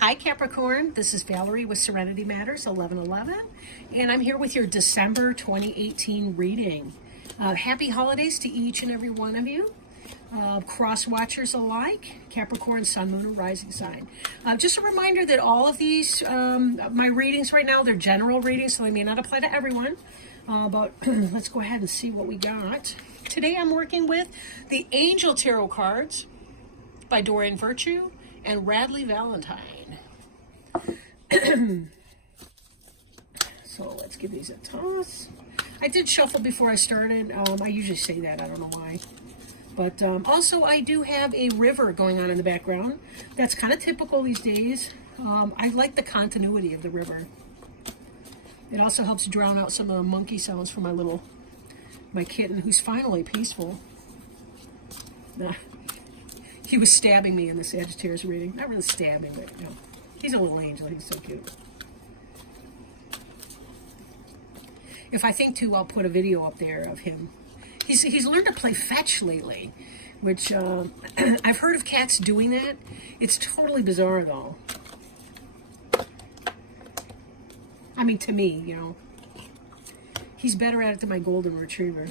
Hi Capricorn, this is Valerie with Serenity Matters 1111, and I'm here with your December 2018 reading. Happy holidays to each and every one of you, cross watchers alike, Capricorn, Sun, Moon, and Rising sign. Just a reminder that all of these, my readings right now, they're general readings, so they may not apply to everyone, but let's go ahead and see what we got. Today I'm working with the Angel Tarot cards by Dorian Virtue and Radley Valentine. So let's give these a toss. I did shuffle before I started. I usually say that, I don't know why. But also I do have a river going on in the background. That's kind of typical these days. I like the continuity of the river. It also helps drown out some of the monkey sounds from my kitten, who's finally peaceful. He was stabbing me in the Sagittarius reading. Not really stabbing, but you know, he's a little angel. He's so cute. If I think to, I'll put a video up there of him. He's learned to play fetch lately, which I've heard of cats doing that. It's totally bizarre, though. I mean, to me, you know. He's better at it than my golden retriever.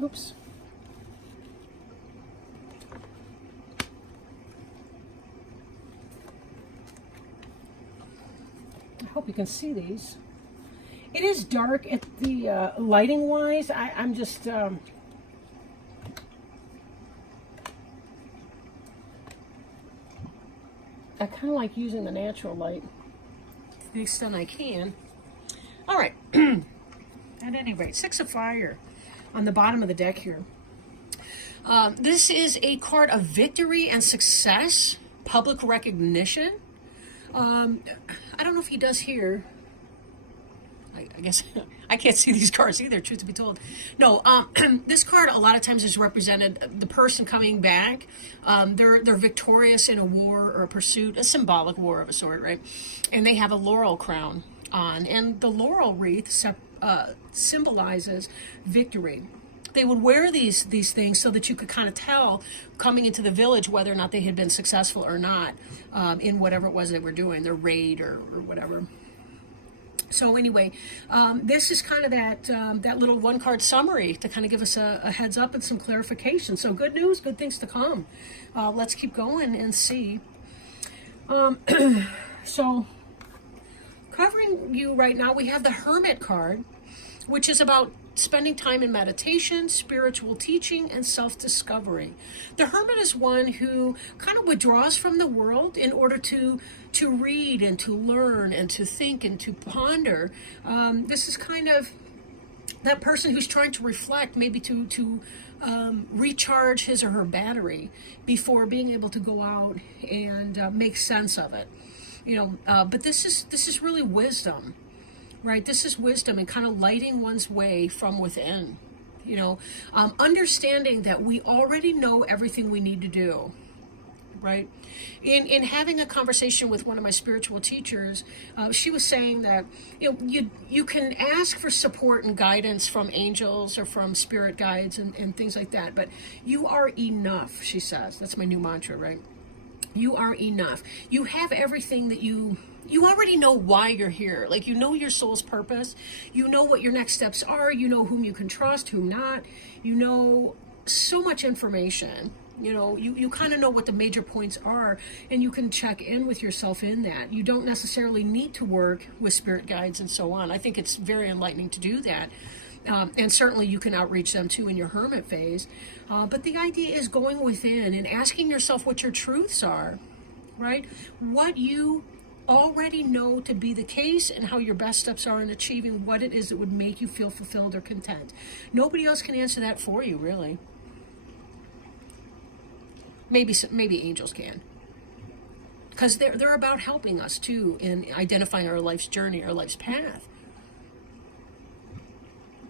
Oops. I hope you can see these. It is dark at the lighting wise. I'm just I kind of like using the natural light to the extent I can. All right. At any rate, 6 of Fire on the bottom of the deck here. This is a card of victory and success, public recognition. I don't know if he does here. I guess I can't see these cards either, truth to be told. No, this card a lot of times is represented the person coming back. They're victorious in a war or a pursuit, a symbolic war of a sort, right? And they have a laurel crown on, and the laurel wreath symbolizes victory. They would wear these things so that you could kind of tell coming into the village whether or not they had been successful or not in whatever it was they were doing, their raid or whatever. So anyway, this is kind of that little one card summary to kind of give us a heads up and some clarification. So good news, good things to come. Let's keep going and see. So covering you right now, we have the Hermit card, which is about spending time in meditation, spiritual teaching, and self-discovery. The Hermit is one who kind of withdraws from the world in order to read and to learn and to think and to ponder. This is kind of that person who's trying to reflect, maybe to recharge his or her battery before being able to go out and make sense of it. You know, but this is really wisdom. Right, this is wisdom and kind of lighting one's way from within, you know, understanding that we already know everything we need to do, right? In having a conversation with one of my spiritual teachers, she was saying that, you know, you can ask for support and guidance from angels or from spirit guides and things like that, but you are enough, she says. That's my new mantra, right? You are enough. You have everything that you already know why you're here. Like, you know your soul's purpose. You know what your next steps are. You know whom you can trust, whom not. You know so much information. You know, you kind of know what the major points are, and you can check in with yourself in that. You don't necessarily need to work with spirit guides and so on. I think it's very enlightening to do that. And certainly you can outreach them too in your hermit phase. But the idea is going within and asking yourself what your truths are, right? What you already know to be the case and how your best steps are in achieving what it is that would make you feel fulfilled or content. Nobody else can answer that for you, really. Maybe angels can. Because they're about helping us too in identifying our life's journey, our life's path.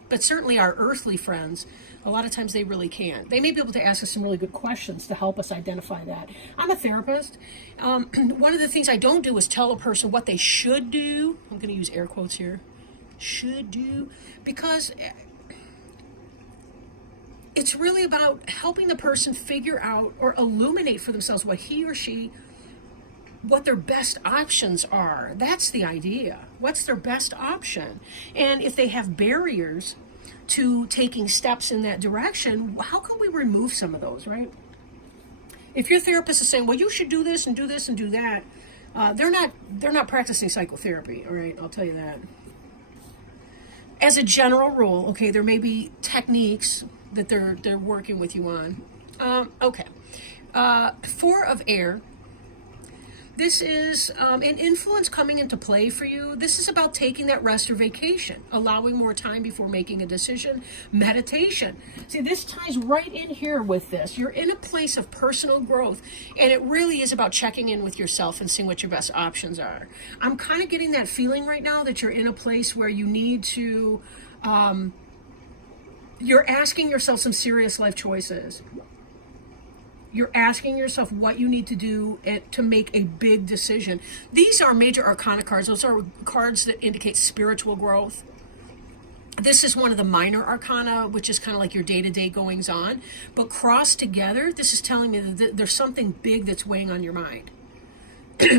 But certainly our earthly friends, a lot of times they really can't. They may be able to ask us some really good questions to help us identify that. I'm a therapist. One of the things I don't do is tell a person what they should do. I'm going to use air quotes here. Should do. Because it's really about helping the person figure out or illuminate for themselves what he or she, what their best options are. That's the idea. What's their best option? And if they have barriers to taking steps in that direction, how can we remove some of those, right? If your therapist is saying, well, you should do this and do this and do that, they're not practicing psychotherapy, all right? I'll tell you that. As a general rule, okay, there may be techniques that they're working with you on. Okay. 4 of air. This is an influence coming into play for you. This is about taking that rest or vacation, allowing more time before making a decision, meditation. See, this ties right in here with this. You're in a place of personal growth, and it really is about checking in with yourself and seeing what your best options are. I'm kind of getting that feeling right now that you're in a place where you need to, you're asking yourself some serious life choices. You're asking yourself what you need to do to make a big decision. These are major arcana cards. Those are cards that indicate spiritual growth. This is one of the minor arcana, which is kind of like your day-to-day goings on. But crossed together, this is telling me that there's something big that's weighing on your mind.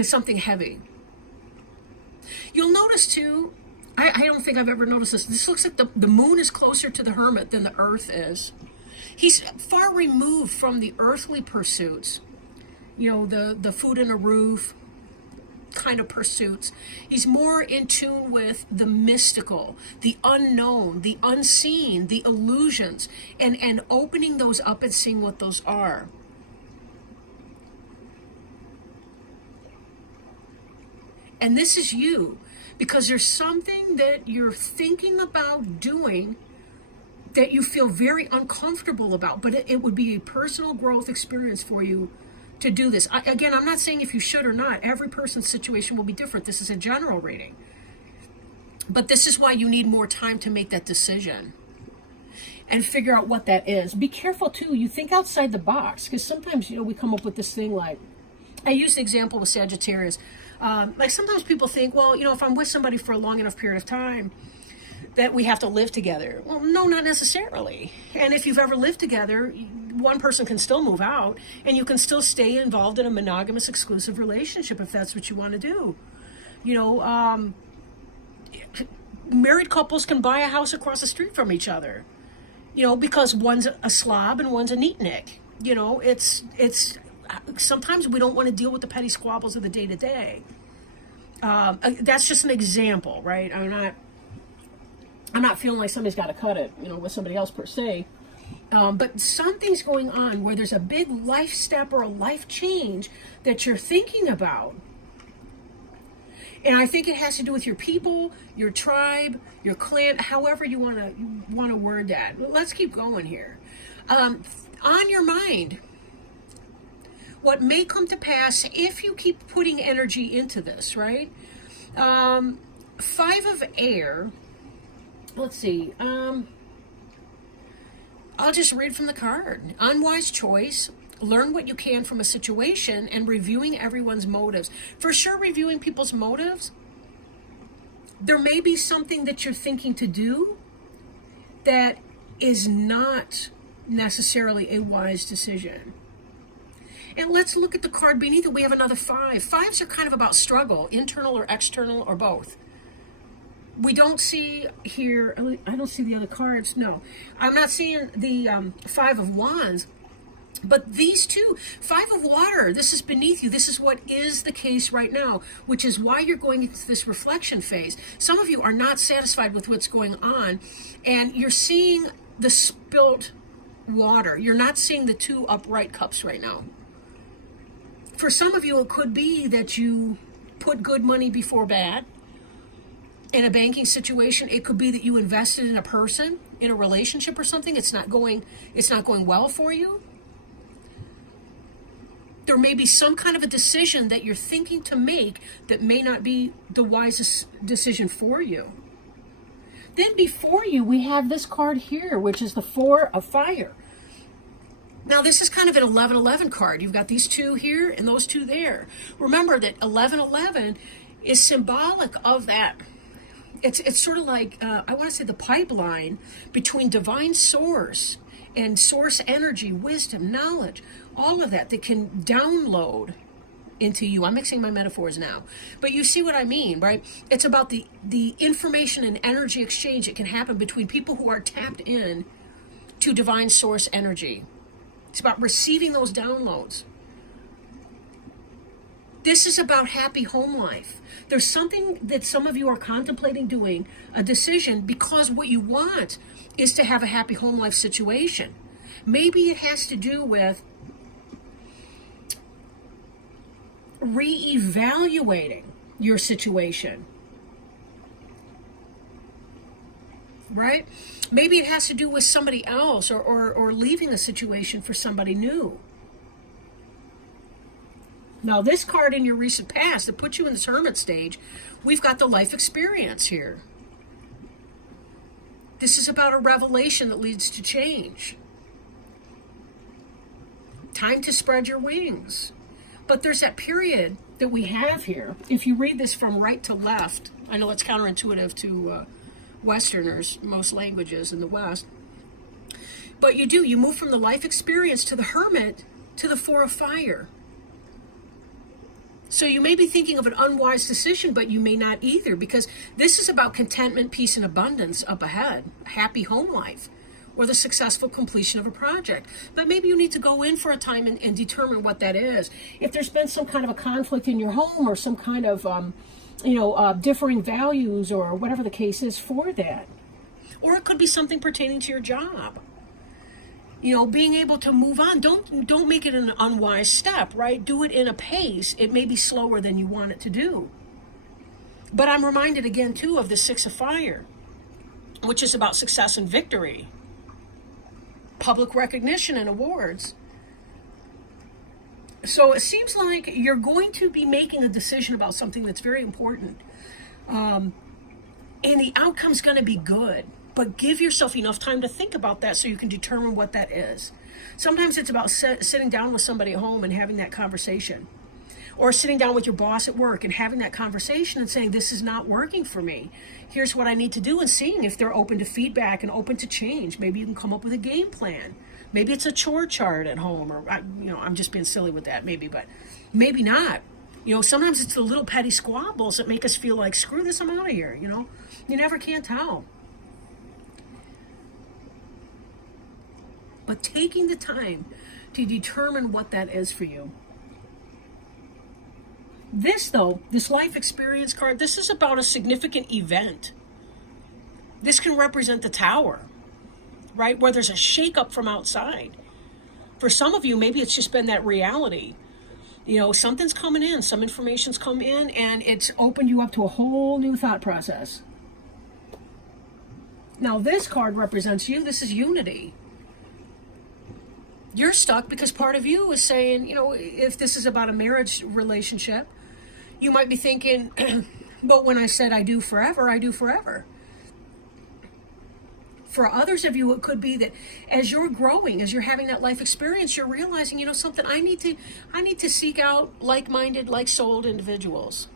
Something heavy. You'll notice too, I don't think I've ever noticed this. This looks like the moon is closer to the hermit than the earth is. He's far removed from the earthly pursuits, you know, the food and a roof kind of pursuits. He's more in tune with the mystical, the unknown, the unseen, the illusions, and opening those up and seeing what those are. And this is you, because there's something that you're thinking about doing that you feel very uncomfortable about, but it would be a personal growth experience for you to do this. Again, I'm not saying if you should or not. Every person's situation will be different. This is a general reading. But this is why you need more time to make that decision and figure out what that is. Be careful, too. You think outside the box, because sometimes, you know, we come up with this thing like, I use the example with Sagittarius. Like sometimes people think, well, you know, if I'm with somebody for a long enough period of time, that we have to live together. Well, no, not necessarily. And if you've ever lived together, one person can still move out, and you can still stay involved in a monogamous, exclusive relationship if that's what you want to do. You know, married couples can buy a house across the street from each other, you know, because one's a slob and one's a neatnik. You know, it's sometimes we don't want to deal with the petty squabbles of the day-to-day. That's just an example, right? I'm not feeling like somebody's got to cut it, you know, with somebody else per se. But something's going on where there's a big life step or a life change that you're thinking about. And I think it has to do with your people, your tribe, your clan, however you want to word that. Let's keep going here. On your mind, what may come to pass if you keep putting energy into this, right? 5 of air. Let's see. I'll just read from the card. Unwise choice. Learn what you can from a situation and reviewing everyone's motives. For sure, reviewing people's motives. There may be something that you're thinking to do that is not necessarily a wise decision. And let's look at the card beneath it. We have another 5. 5s are kind of about struggle, internal or external or both. We don't see here, I don't see the other cards, no. I'm not seeing the 5 of Wands, but these two, 5 of Water, this is beneath you. This is what is the case right now, which is why you're going into this reflection phase. Some of you are not satisfied with what's going on, and you're seeing the spilt water. You're not seeing the 2 upright cups right now. For some of you, it could be that you put good money before bad. In a banking situation, it could be that you invested in a person, in a relationship or something. It's not going well for you. There may be some kind of a decision that you're thinking to make that may not be the wisest decision for you. Then before you, we have this card here, which is the Four of Fire. Now, this is kind of an 11-11 card. You've got these two here and those two there. Remember that 11-11 is symbolic of that. It's sort of like, I want to say the pipeline between divine source and source energy, wisdom, knowledge, all of that can download into you. I'm mixing my metaphors now, but you see what I mean, right? It's about the information and energy exchange that can happen between people who are tapped in to divine source energy. It's about receiving those downloads. This is about happy home life. There's something that some of you are contemplating doing, a decision, because what you want is to have a happy home life situation. Maybe it has to do with reevaluating your situation, right? Maybe it has to do with somebody else, or leaving a situation for somebody new. Now, this card in your recent past that puts you in this hermit stage, we've got the life experience here. This is about a revelation that leads to change. Time to spread your wings. But there's that period that we have here. If you read this from right to left, I know it's counterintuitive to Westerners, most languages in the West. But you move from the life experience to the hermit to the Four of Fire. So you may be thinking of an unwise decision, but you may not either, because this is about contentment, peace, and abundance up ahead, a happy home life, or the successful completion of a project. But maybe you need to go in for a time and determine what that is. If there's been some kind of a conflict in your home, or some kind of, differing values, or whatever the case is for that. Or it could be something pertaining to your job. Being able to move on. Don't make it an unwise step, right? Do it in a pace. It may be slower than you want it to do. But I'm reminded again, too, of the Six of Fire, which is about success and victory, public recognition and awards. So it seems like you're going to be making a decision about something that's very important. And the outcome's going to be good. But give yourself enough time to think about that so you can determine what that is. Sometimes it's about sitting down with somebody at home and having that conversation. Or sitting down with your boss at work and having that conversation and saying, this is not working for me. Here's what I need to do, and seeing if they're open to feedback and open to change. Maybe you can come up with a game plan. Maybe it's a chore chart at home, or I'm just being silly with that, maybe, but maybe not. Sometimes it's the little petty squabbles that make us feel like, screw this, I'm out of here. You never can tell. But taking the time to determine what that is for you. This life experience card, this is about a significant event. This can represent the Tower, right? Where there's a shakeup from outside. For some of you, maybe it's just been that reality. Something's coming in, some information's come in, and it's opened you up to a whole new thought process. Now, this card represents you. This is unity. You're stuck because part of you is saying, if this is about a marriage relationship, you might be thinking, but when I said I do forever, I do forever. For others of you, it could be that as you're growing, as you're having that life experience, you're realizing, something, I need to seek out like-minded, like-souled individuals.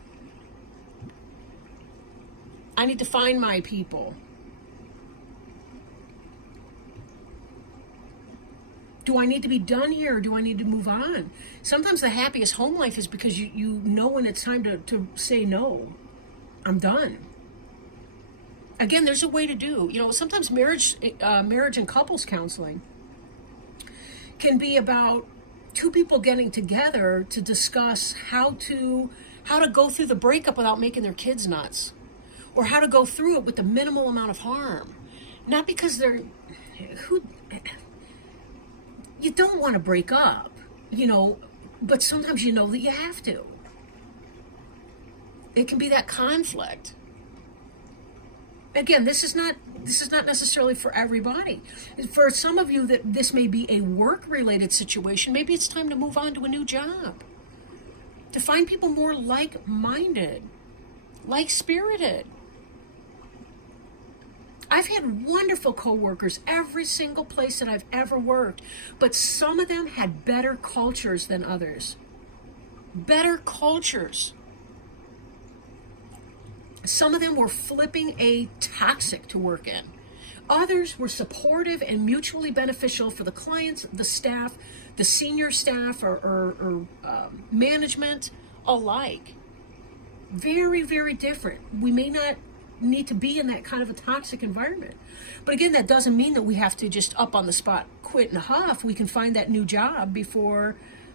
I need to find my people. Do I need to be done here, or do I need to move on? Sometimes the happiest home life is because you know when it's time to say no. I'm done. Again, there's a way to do. Sometimes marriage and couples counseling can be about two people getting together to discuss how to go through the breakup without making their kids nuts, or how to go through it with the minimal amount of harm. Not because you don't want to break up, but sometimes that you have to. It can be that conflict. Again, this is not necessarily for everybody. For some of you, that this may be a work-related situation. Maybe it's time to move on to a new job, to find people more like-minded, like-spirited. I've had wonderful coworkers every single place that I've ever worked, but some of them had better cultures than others. Better cultures. Some of them were flipping A toxic to work in. Others were supportive and mutually beneficial for the clients, the staff, the senior staff, or management alike. Very, very different. We may not need to be in that kind of a toxic environment. But again, that doesn't mean that we have to just up on the spot quit in a huff. We can find that new job before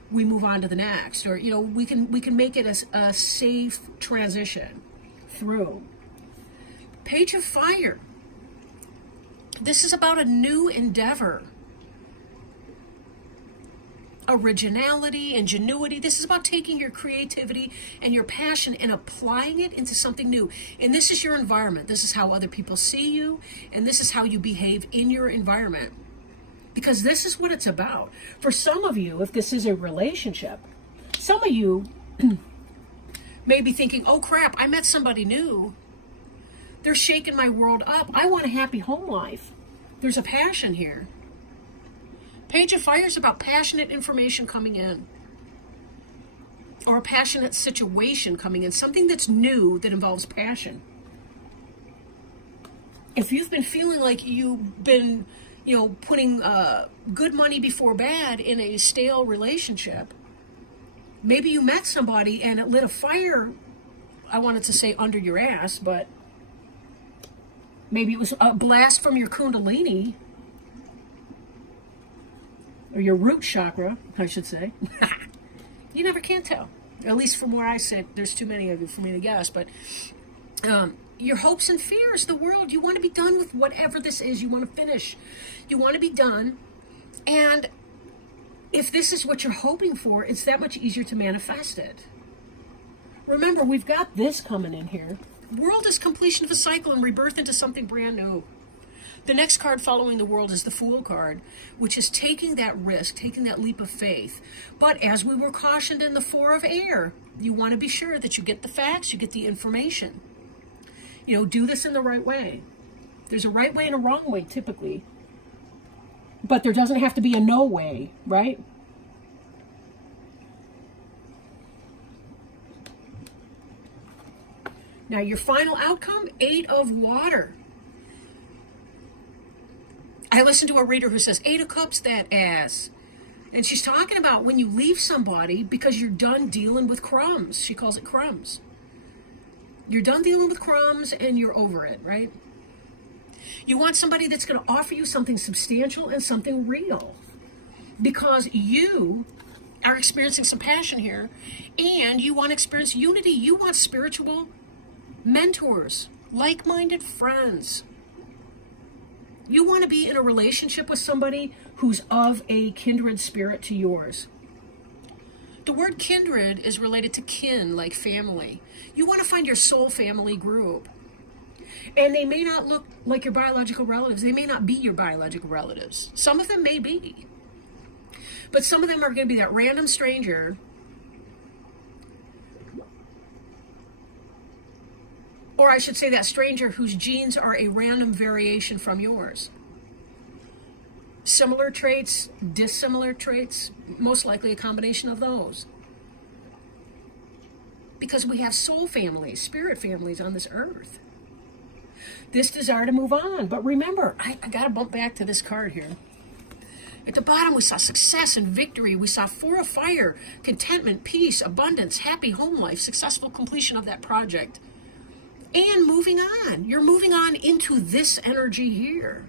we move on to the next. Or, you know, we can make it a safe transition through. Page of Fire. This is about a new endeavor. Originality, ingenuity. This is about taking your creativity and your passion and applying it into something new. And this is your environment. This is how other people see you, and this is how you behave in your environment. Because this is what it's about. For some of you, if this is a relationship, some of you may be thinking, oh crap, I met somebody new. They're shaking my world up. I want a happy home life. There's a passion here. Page of Fire is about passionate information coming in, or a passionate situation coming in, something that's new that involves passion. If you've been feeling like you've been, putting good money before bad in a stale relationship, maybe you met somebody and it lit a fire, I wanted to say under your ass, but maybe it was a blast from your kundalini, or your root chakra, I should say. You never can tell. At least from where I sit, there's too many of you for me to guess. But your hopes and fears, the world, you want to be done with whatever this is. You want to finish. You want to be done. And if this is what you're hoping for, it's that much easier to manifest it. Remember, we've got this coming in here. World is completion of a cycle and rebirth into something brand new. The next card following the World is the Fool card, which is taking that risk, taking that leap of faith. But as we were cautioned in the Four of Air, you want to be sure that you get the facts, you get the information. Do this in the right way. There's a right way and a wrong way, typically. But there doesn't have to be a no way, right? Now, your final outcome, 8 of Water. I listened to a reader who says, 8 of Cups, that ass. And she's talking about when you leave somebody because you're done dealing with crumbs. She calls it crumbs. You're done dealing with crumbs and you're over it, right? You want somebody that's going to offer you something substantial and something real. Because you are experiencing some passion here and you want to experience unity. You want spiritual mentors, like-minded friends. You want to be in a relationship with somebody who's of a kindred spirit to yours. The word kindred is related to kin, like family. You want to find your soul family group. And they may not look like your biological relatives. They may not be your biological relatives. Some of them may be. But some of them are going to be that random stranger or I should say that stranger whose genes are a random variation from yours. Similar traits, dissimilar traits, most likely a combination of those. Because we have soul families, spirit families on this earth. This desire to move on. But remember, I got to bump back to this card here. At the bottom, we saw success and victory. We saw 4 of Fire, contentment, peace, abundance, happy home life, successful completion of that project. And moving on. You're moving on into this energy here.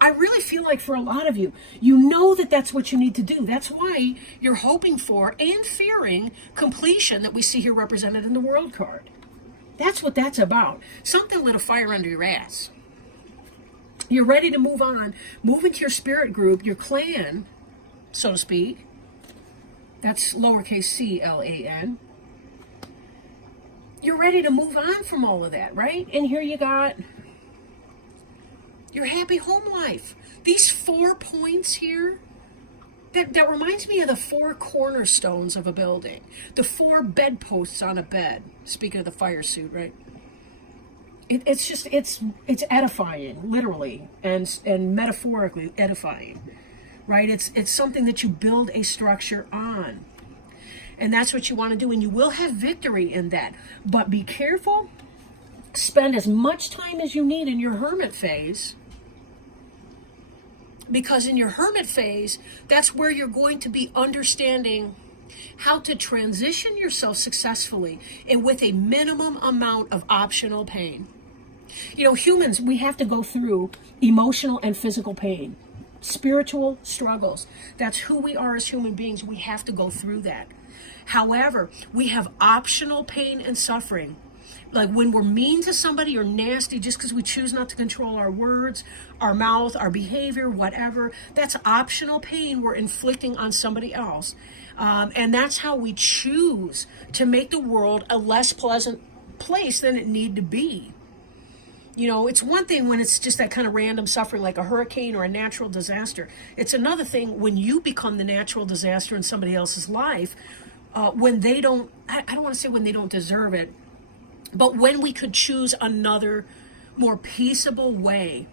I really feel like for a lot of you, you know that that's what you need to do. That's why you're hoping for and fearing completion that we see here represented in the World card. That's what that's about. Something lit a fire under your ass. You're ready to move on. Move into your spirit group, your clan, so to speak. That's lowercase c-l-a-n. You're ready to move on from all of that, right? And here you got your happy home life. These 4 points here, that reminds me of the 4 cornerstones of a building. The 4 bedposts on a bed. Speaking of the fire suit, right? it's edifying, literally, and metaphorically edifying, right? It's something that you build a structure on. And that's what you want to do, and you will have victory in that. But be careful. Spend as much time as you need in your hermit phase, because in your hermit phase, that's where you're going to be understanding how to transition yourself successfully and with a minimum amount of optional pain. You know, humans, we have to go through emotional and physical pain, spiritual struggles. That's who we are as human beings. We have to go through that. However, we have optional pain and suffering. Like when we're mean to somebody or nasty just because we choose not to control our words, our mouth, our behavior, whatever, that's optional pain we're inflicting on somebody else. And that's how we choose to make the world a less pleasant place than it need to be. You know, it's one thing when it's just that kind of random suffering like a hurricane or a natural disaster. It's another thing when you become the natural disaster in somebody else's life, when they don't, I don't want to say when they don't deserve it, but when we could choose another more peaceable way.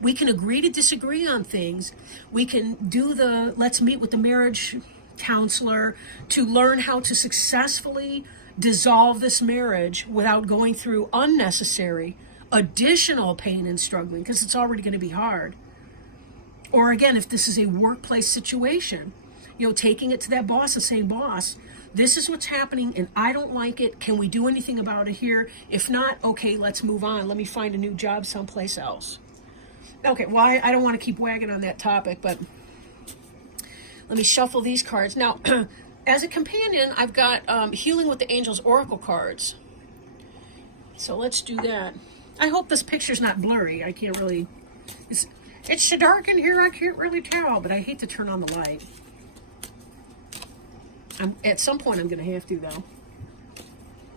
We can agree to disagree on things. We can do let's meet with the marriage counselor to learn how to successfully dissolve this marriage without going through unnecessary additional pain and struggling, because it's already going to be hard. Or again, if this is a workplace situation, you know, taking it to that boss and saying, boss, this is what's happening and I don't like it. Can we do anything about it here? If not, okay, let's move on. Let me find a new job someplace else. Okay, well, I don't want to keep wagging on that topic, but let me shuffle these cards. Now, as a companion, I've got Healing with the Angels Oracle cards. So let's do that. I hope this picture's not blurry. I can't really... It's so dark in here, I can't really tell, but I hate to turn on the light. At some point, I'm going to have to, though.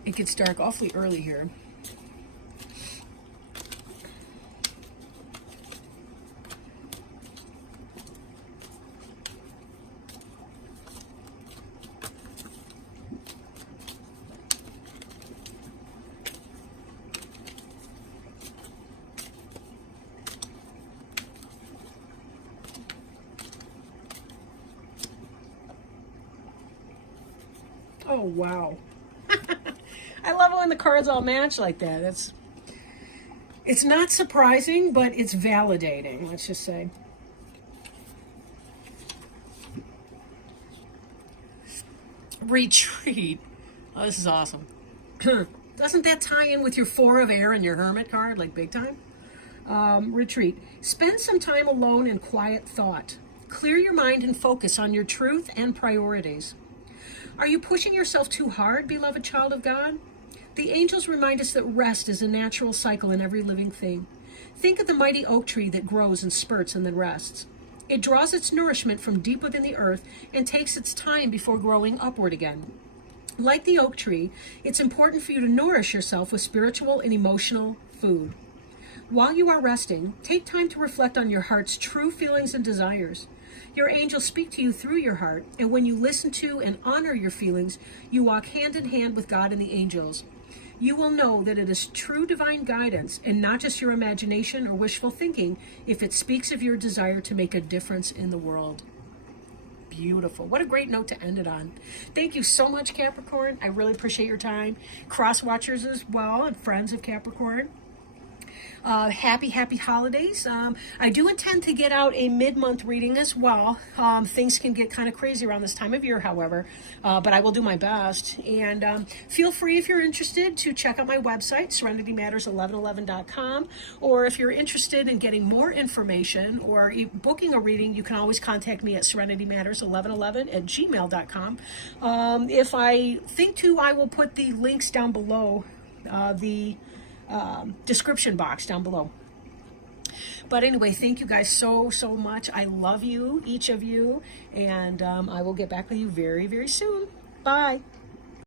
It gets dark awfully early here. Oh, wow. I love it when the cards all match like that. It's not surprising, but it's validating, let's just say. Retreat. Oh, this is awesome. Doesn't that tie in with your Four of Air and your Hermit card, like big time? Retreat. Spend some time alone in quiet thought. Clear your mind and focus on your truth and priorities. Are you pushing yourself too hard, beloved child of God? The angels remind us that rest is a natural cycle in every living thing. Think of the mighty oak tree that grows in spurts and then rests. It draws its nourishment from deep within the earth and takes its time before growing upward again. Like the oak tree, it's important for you to nourish yourself with spiritual and emotional food. While you are resting, take time to reflect on your heart's true feelings and desires. Your angels speak to you through your heart, and when you listen to and honor your feelings, you walk hand in hand with God and the angels. You will know that it is true divine guidance and not just your imagination or wishful thinking if it speaks of your desire to make a difference in the world. Beautiful. What a great note to end it on. Thank you so much, Capricorn. I really appreciate your time. Cross watchers as well and friends of Capricorn. Happy holidays. I do intend to get out a mid-month reading as well. Things can get kind of crazy around this time of year, however, but I will do my best. And feel free, if you're interested, to check out my website, serenitymatters1111.com, or if you're interested in getting more information or booking a reading, you can always contact me at serenitymatters1111@gmail.com. If I think to, I will put the links down below, the description box down below. But anyway, thank you guys so much. I love you, each of you, and I will get back with you very, very soon. Bye.